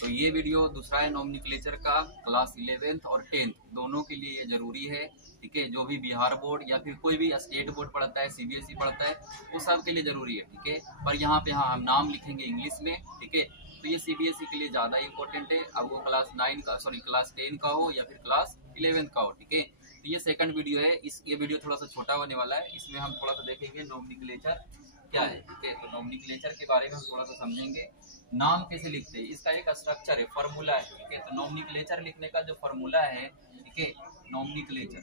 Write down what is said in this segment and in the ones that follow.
तो ये वीडियो दूसरा है नॉमेनक्लेचर का, क्लास 11th और 10th दोनों के लिए ये जरूरी है। ठीक है, जो भी बिहार बोर्ड या फिर कोई भी स्टेट बोर्ड पढ़ता है, सीबीएसई पढ़ता है, वो सब के लिए जरूरी है। ठीक है, पर यहाँ पे हम नाम लिखेंगे इंग्लिश में। ठीक है, तो ये सीबीएसई के लिए ज्यादा इंपॉर्टेंट है। अब वो क्लास 9 का क्लास 10 का हो या फिर क्लास 11th का हो। ठीक है, तो ये सेकंड वीडियो है। ये वीडियो थोड़ा सा छोटा होने वाला है। इसमें हम थोड़ा सा देखेंगे नॉमेनक्लेचर क्या है। ठीक है, तो नॉमेनक्लेचर के बारे में हम थोड़ा सा समझेंगे। नाम कैसे लिखते हैं, इसका एक स्ट्रक्चर है, फॉर्मूला है। ठीक है, तो नॉमेनक्लेचर लिखने का जो फॉर्मूला है, ठीक है, नॉमेनक्लेचर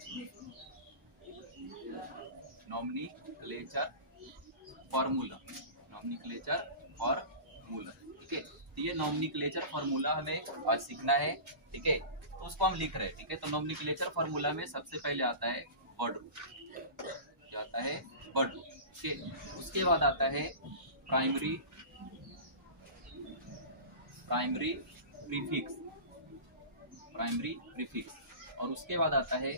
फॉर्मूला, नॉमेनक्लेचर फॉर्मूला। ठीक है, तो ये नॉमेनक्लेचर फॉर्मूला हमें आज सीखना है। ठीक है, तो उसको हम लिख रहे हैं। ठीक है, तो नॉमेनक्लेचर फॉर्मूला में सबसे पहले आता है वर्ड रूट। क्या आता है? Word root. ठीक है, उसके बाद आता है प्राइमरी प्रीफिक्स, और उसके बाद आता है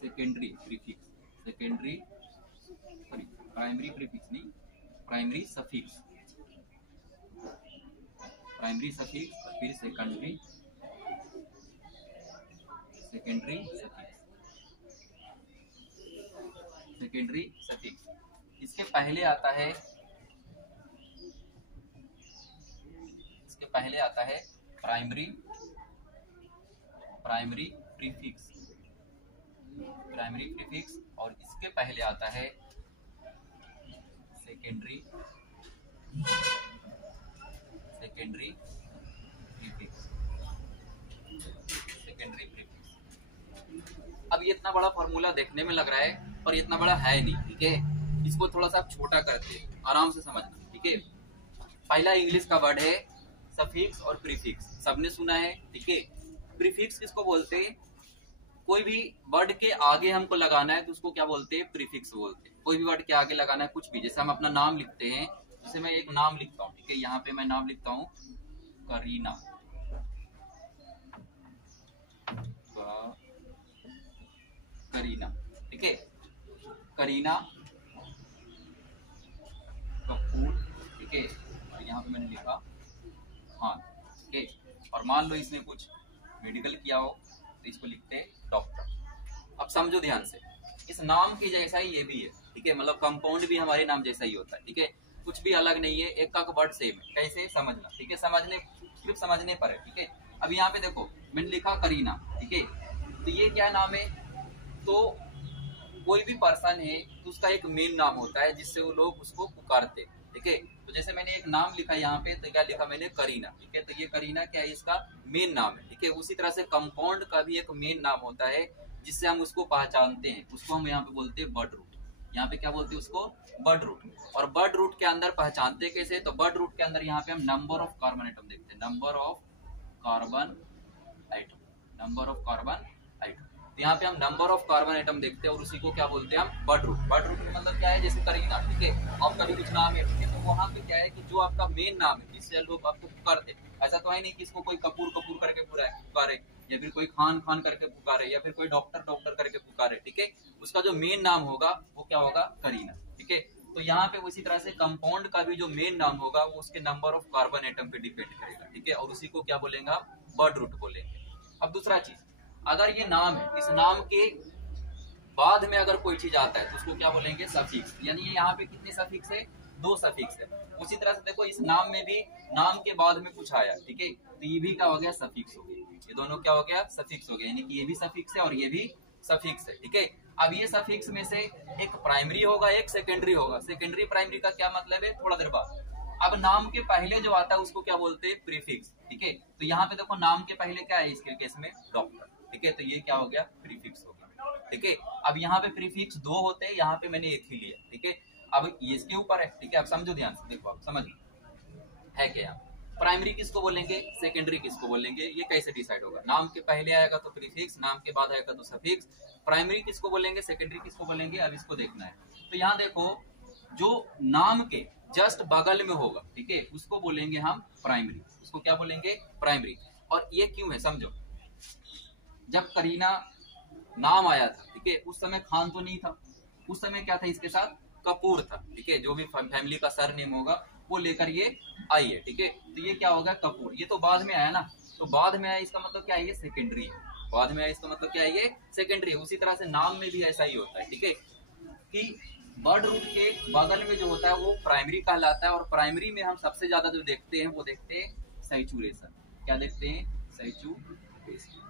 सेकेंडरी प्रीफिक्स, प्राइमरी प्रीफिक्स नहीं, प्राइमरी सफिक्स, और फिर सेकेंडरी सफिक्स। इसके पहले आता है प्राइमरी प्रीफिक्स, और इसके पहले आता है सेकेंडरी प्रीफिक्स। अब ये इतना बड़ा फॉर्मूला देखने में लग रहा है, पर इतना बड़ा है नहीं। ठीक है, इसको थोड़ा सा छोटा करते हैं, आराम से समझना। ठीक है, पहला इंग्लिश का वर्ड है सफिक्स और प्रीफिक्स, सबने सुना है। ठीक है, प्रीफिक्स किसको बोलते हैं? कोई भी वर्ड के आगे हमको लगाना है तो उसको क्या बोलते हैं? प्रीफिक्स बोलते हैं। कोई भी वर्ड के आगे लगाना है कुछ भी, जैसे हम अपना नाम लिखते हैं, जैसे मैं एक नाम लिखता हूँ। ठीक है, यहाँ पे मैं नाम लिखता हूँ करीना, ठीक है, करीना कपूर। ठीक है, और यहाँ पे मैंने लिखा हाँ। ठीक है, और मान लो इसने कुछ मेडिकल किया हो तो इसको लिखते हैं डॉक्टर। अब समझो ध्यान से, इस नाम के जैसा ही ये भी है। ठीक है, मतलब कंपाउंड भी हमारे नाम जैसा ही होता है। ठीक है, कुछ भी अलग नहीं है, एक का वर्ड सेम है। कैसे समझना? ठीक है, सिर्फ समझने पर है। ठीक है, अब यहाँ पे देखो मैंने लिखा करीना। ठीक है, तो ये क्या नाम है? तो कोई भी पर्सन है तो उसका एक मेन नाम होता है जिससे वो लोग उसको पुकारते। ठीक है, तो जैसे मैंने एक नाम लिखा यहाँ पे, तो क्या लिखा मैंने? करीना। ठीक है, तो ये करीना क्या है? इसका मेन नाम है। ठीक है, उसी तरह से कंपाउंड का भी एक मेन नाम होता है जिससे हम उसको पहचानते हैं, उसको हम यहाँ पे बोलते हैं वर्ड रूट। यहाँ पे क्या बोलते हैं उसको? Word root. और वर्ड रूट के अंदर पहचानते कैसे? तो वर्ड रूट के अंदर यहाँ पे हम नंबर ऑफ कार्बन आइटम देखते हैं, नंबर ऑफ कार्बन आइटम। तो यहाँ पे हम नंबर ऑफ कार्बन आइटम देखते हैं और उसी को क्या बोलते हैं हम? Word root. वर्ड रूट का मतलब क्या है? जैसे करीना, ठीक है, और कभी कुछ नाम है, ठीक है, तो वहाँ पे क्या है कि जो आपका मेन नाम है जिससे लोग आपको पुकारते, ऐसा तो है नहीं कि इसको कोई कपूर करके पुकारे, या फिर कोई खान करके पुकारे, या फिर कोई डॉक्टर करके पुकारे। ठीक है, उसका जो मेन नाम होगा वो क्या होगा? करीना। ठीक है, तो यहाँ पे उसी तरह से कंपाउंड का भी जो मेन नाम होगा वो उसके नंबर ऑफ कार्बन आइटम पे डिपेंड करेगा। ठीक है, और उसी को क्या बोलेंगे? वर्ड रूट बोलेंगे। अब दूसरा चीज, अगर ये नाम है, इस नाम के बाद में अगर कोई चीज आता है तो उसको क्या बोलेंगे? सफिक्स। यानी यहाँ पे कितने सफिक्स है? 2 सफिक्स है। उसी तरह से देखो इस नाम में भी नाम के बाद में कुछ आया, ठीक है, तो ये भी क्या हो गया? सफिक्स हो गया। ये दोनों क्या हो गया? सफिक्स हो गया, यानी कि ये भी सफिक्स है और ये भी सफिक्स है। ठीक है, अब ये सफिक्स में से एक प्राइमरी होगा, एक सेकेंडरी होगा। सेकेंडरी प्राइमरी का क्या मतलब है? थोड़ा देर बाद। अब नाम के पहले जो आता है उसको क्या बोलते हैं? प्रीफिक्स। ठीक है, तो यहाँ पे देखो नाम के पहले क्या है इसके केस में? डॉक्टर। ठीक है, तो ये क्या हो गया? प्रीफिक्स हो गया। ठीक है, अब यहाँ पे प्रीफिक्स 2 होते हैं, यहाँ पे मैंने एक ही लिया। ठीक है, अब ये इसके ऊपर है। ठीक है, अब समझो ध्यान से, देखो आप समझ है क्या? प्राइमरी किसको बोलेंगे? सेकेंडरी किसको बोलेंगे? ये कैसे डिसाइड होगा? नाम के पहले आएगा तो प्रीफिक्स, नाम के बाद आएगा तो सफिक्स। प्राइमरी किसको बोलेंगे? सेकेंडरी किसको बोलेंगे? अब इसको देखना है। तो यहाँ देखो जो नाम के जस्ट बगल में होगा, ठीक है, उसको बोलेंगे हम प्राइमरी। उसको क्या बोलेंगे? प्राइमरी। और ये क्यों है समझो, जब करीना नाम आया था, ठीक है, उस समय खान तो नहीं था, उस समय क्या था इसके साथ? कपूर था। ठीक है, जो भी फैमिली का सरनेम होगा वो लेकर ये आई है, ठीक है। तो ये क्या होगा, कपूर। ये तो बाद में आया ना, तो बाद में आया इसका मतलब क्या है, ये सेकेंडरी है। बाद में आया इसका मतलब क्या है, ये सेकेंडरी है। उसी तरह से नाम में भी ऐसा ही होता है, ठीक है, कि वर्ड रूट के बगल में जो होता है वो प्राइमरी कहलाता है। और प्राइमरी में हम सबसे ज्यादा जो देखते हैं वो देखते हैं सैचुरेशन। क्या देखते हैं, सैचुरेशन।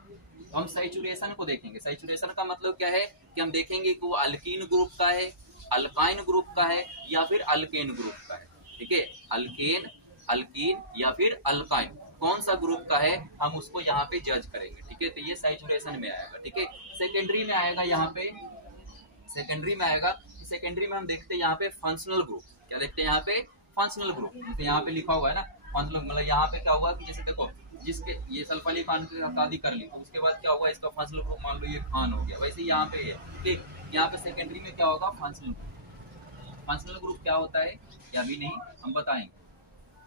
तो हम सैचुरेशन को देखेंगे। सैचुरेशन का मतलब क्या है कि हम देखेंगे कि वो अल्कीन ग्रुप का है, अल्काइन ग्रुप का है, या फिर अल्केन ग्रुप का है, ठीक है। अल्केन, अल्कीन या फिर अल्काइन, कौन सा ग्रुप का है हम उसको यहाँ पे जज करेंगे, ठीक है। तो ये सैचुरेशन में आएगा, ठीक है। सेकेंडरी में आएगा, यहाँ पे सेकेंडरी में आएगा। सेकेंडरी में हम देखते हैं यहाँ पे फंक्शनल ग्रुप। क्या देखते हैं यहाँ पे, फंक्शनल ग्रुप। जैसे यहाँ पे लिखा हुआ है ना फंक्शनल, मतलब यहाँ पे क्या हुआ कि जैसे देखो, जिसके ये सल्फ अली खान की शादी कर ली, तो उसके बाद क्या हुआ, इसका फंक्शनल ग्रुप मान लो ये खान हो गया। वैसे यहाँ पे है, ठीक। यहाँ पे सेकेंडरी में क्या होगा, फंक्शनल ग्रुप। फंक्शनल ग्रुप क्या होता है, या भी नहीं हम बताएंगे,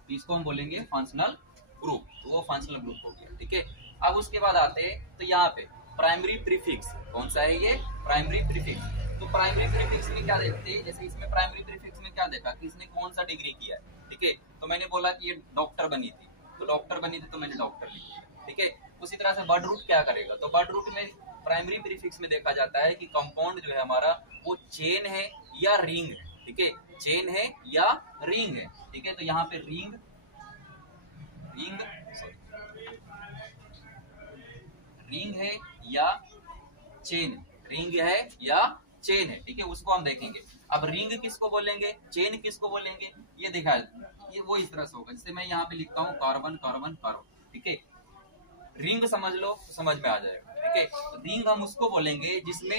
तो इसको हम बोलेंगे फंक्शनल ग्रुप। तो वो फंक्शनल ग्रुप हो गया, ठीक है। अब उसके बाद आते हैं, तो यहाँ पे प्राइमरी प्रीफिक्स कौन सा है, ये प्राइमरी प्रीफिक्स। तो प्राइमरी प्रीफिक्स में क्या देखते हैं, जैसे इसमें प्राइमरी प्रीफिक्स में क्या देखा कि इसने कौन सा डिग्री किया है, ठीक है। तो मैंने बोला कि ये डॉक्टर बनी थी, तो डॉक्टर बनी थी तो मैंने डॉक्टर लिख दिया, ठीक है। उसी तरह से वर्ड रूट क्या करेगा, तो वर्ड रूट में प्राइमरी प्रीफिक्स में देखा जाता है कि कंपाउंड जो है हमारा वो चेन है या रिंग है, ठीक है। चेन है या रिंग है, ठीक है। तो यहाँ पे रिंग, रिंग रिंग है या चेन, रिंग है या चेन है, ठीक है। उसको हम देखेंगे। अब रिंग किसको बोलेंगे, चेन किसको बोलेंगे, ये देखा, ये वो इस तरह से होगा। जैसे मैं यहाँ पे लिखता हूँ कार्बन कार्बन कार्बन, ठीक है। रिंग समझ लो तो समझ में आ जाएगा, ठीक है। रिंग हम उसको बोलेंगे जिसमें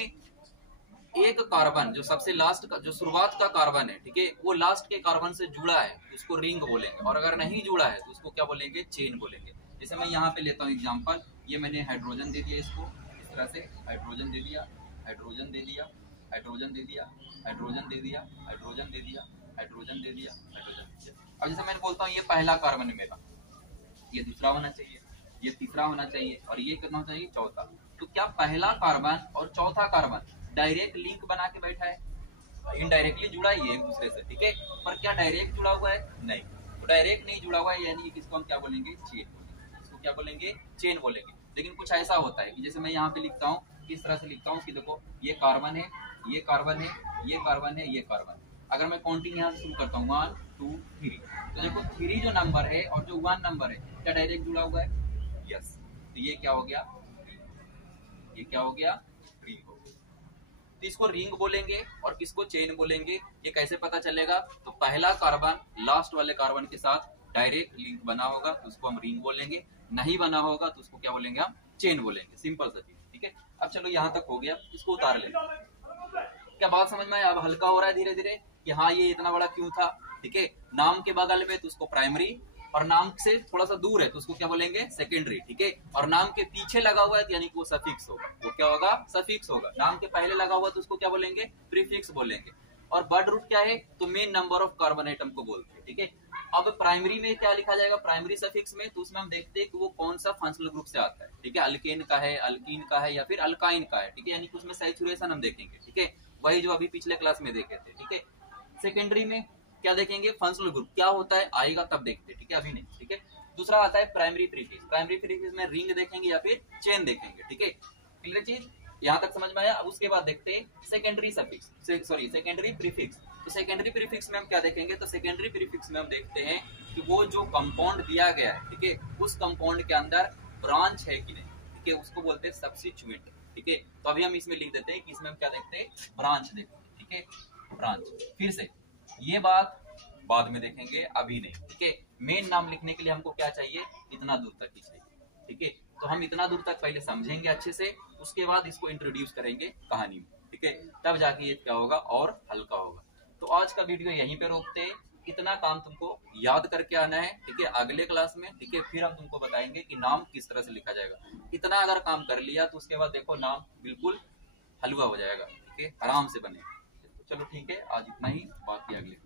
एक कार्बन जो सबसे लास्ट का, जो शुरुआत का कार्बन है, ठीक है, वो लास्ट के कार्बन से जुड़ा है, उसको रिंग बोलेंगे। और अगर नहीं जुड़ा है तो उसको क्या बोलेंगे, चेन बोलेंगे। जैसे मैं यहाँ पे लेता हूँ एग्जांपल, ये मैंने हाइड्रोजन दे दिया, इसको इस तरह से हाइड्रोजन दे दिया, हाइड्रोजन दे दिया, हाइड्रोजन दे दिया, हाइड्रोजन दे दिया, हाइड्रोजन दे दिया, हाइड्रोजन दे दिया, हाइड्रोजन दे दिया। अब जैसे मैंने बोलता हूँ ये पहला कार्बन है मेरा, ये दूसरा होना चाहिए, ये तीसरा होना चाहिए, और ये कितना होना चाहिए, चौथा। तो क्या पहला कार्बन और चौथा कार्बन डायरेक्ट लिंक बना के बैठा है, इनडायरेक्टली जुड़ा ही है एक दूसरे से, ठीक है। पर क्या डायरेक्ट जुड़ा हुआ है, नहीं। तो डायरेक्ट नहीं जुड़ा हुआ है, यानी कि इसको हम क्या बोलेंगे, चेन। इसको क्या बोलेंगे, चेन बोलेंगे। लेकिन कुछ ऐसा होता है कि जैसे मैं यहाँ पे लिखता हूँ, इस तरह से लिखता हूँ कि देखो ये कार्बन है, ये कार्बन है, ये कार्बन है, ये कार्बन है। अगर मैं काउंटिंग यहाँ से शुरू करता हूँ 1 2 3, तो देखो 3 जो नंबर है और जो 1 नंबर है क्या डायरेक्ट जुड़ा हुआ है, यस। तो ये क्या हो गया, ये क्या हो गया, रिंग हो गया। तो इसको रिंग बोलेंगे और किसको चेन बोलेंगे, ये कैसे पता चलेगा, तो पहला कार्बन लास्ट वाले कार्बन के साथ डायरेक्ट लिंक बना होगा तो उसको हम रिंग बोलेंगे, नहीं बना होगा तो उसको क्या बोलेंगे, हम चेन बोलेंगे। सिंपल सा चीज, ठीक है। अब चलो यहाँ तक हो गया, इसको उतार लेंगे। क्या बात समझ में आया, अब हल्का हो रहा है धीरे धीरे कि हाँ ये इतना बड़ा क्यों था, ठीक है। नाम के बगल में तो उसको प्राइमरी, और नाम से थोड़ा सा दूर है तो उसको क्या बोलेंगे, सेकेंडरी, ठीक है। और नाम के पीछे लगा हुआ है तो यानी कि वो सफिक्स होगा, वो क्या होगा, सफिक्स होगा। नाम के पहले लगा हुआ तो उसको क्या बोलेंगे, प्रीफिक्स बोलेंगे। और वर्ड रूट क्या है, तो main number of carbon atom को बोलते हैं, ठीक है। अब प्राइमरी में क्या लिखा जाएगा, प्राइमरी सफिक्स में, तो उसमें हम देखते हैं कि वो कौन सा फंक्शनल ग्रुप से आता है, ठीक है। अल्केन का है, अल्कीन का है, या फिर अल्काइन का है, ठीक है। यानी कि उसमें सैचुरेशन हम देखेंगे, ठीक है, वही जो अभी पिछले क्लास में देखे थे, ठीक है। सेकेंडरी में क्या देखेंगे, फंक्शनल ग्रुप क्या होता है, आएगा तब देखते हैं, ठीक है, अभी नहीं, ठीक है। दूसरा आता है प्राइमरी प्रीफिक्स। प्राइमरी प्रीफिक्स में रिंग देखेंगे या फिर चेन देखेंगे, ठीक है। क्लियर चीज, यहाँ तक समझ में आया। अब उसके बाद देखते हैं secondary suffix, sorry secondary prefix. तो सेकेंडरी प्रीफिक्स में हम क्या देखेंगे, तो सेकेंडरी प्रीफिक्स में हम देखते हैं कि वो जो कंपाउंड दिया गया है, ठीक है, उस कंपाउंड के अंदर ब्रांच है कि नहीं, ठीक है, उसको बोलते हैं सब्स्टिट्यूएंट, ठीक है। तो अभी हम इसमें लिख देते हैं कि इसमें हम क्या देखते हैं, ब्रांच देखते हैं, ठीक है, ब्रांच। फिर से ये बात बाद में देखेंगे, अभी नहीं, ठीक है। मेन नाम लिखने के लिए हमको क्या चाहिए, इतना दूर तक ही चाहिए, ठीक है। तो हम इतना दूर तक पहले समझेंगे अच्छे से, उसके बाद इसको इंट्रोड्यूस करेंगे कहानी में, ठीक है। तब जाके ये क्या होगा, और हल्का होगा। तो आज का वीडियो यहीं पे रोकते हैं। इतना काम तुमको याद करके आना है, ठीक है, अगले क्लास में, ठीक है। फिर हम तुमको बताएंगे कि नाम किस तरह से लिखा जाएगा। इतना अगर काम कर लिया तो उसके बाद देखो नाम बिल्कुल हलवा हो जाएगा, ठीक है, आराम से बनेगा। चलो ठीक है, आज इतना ही, बाकी अगले क्लास।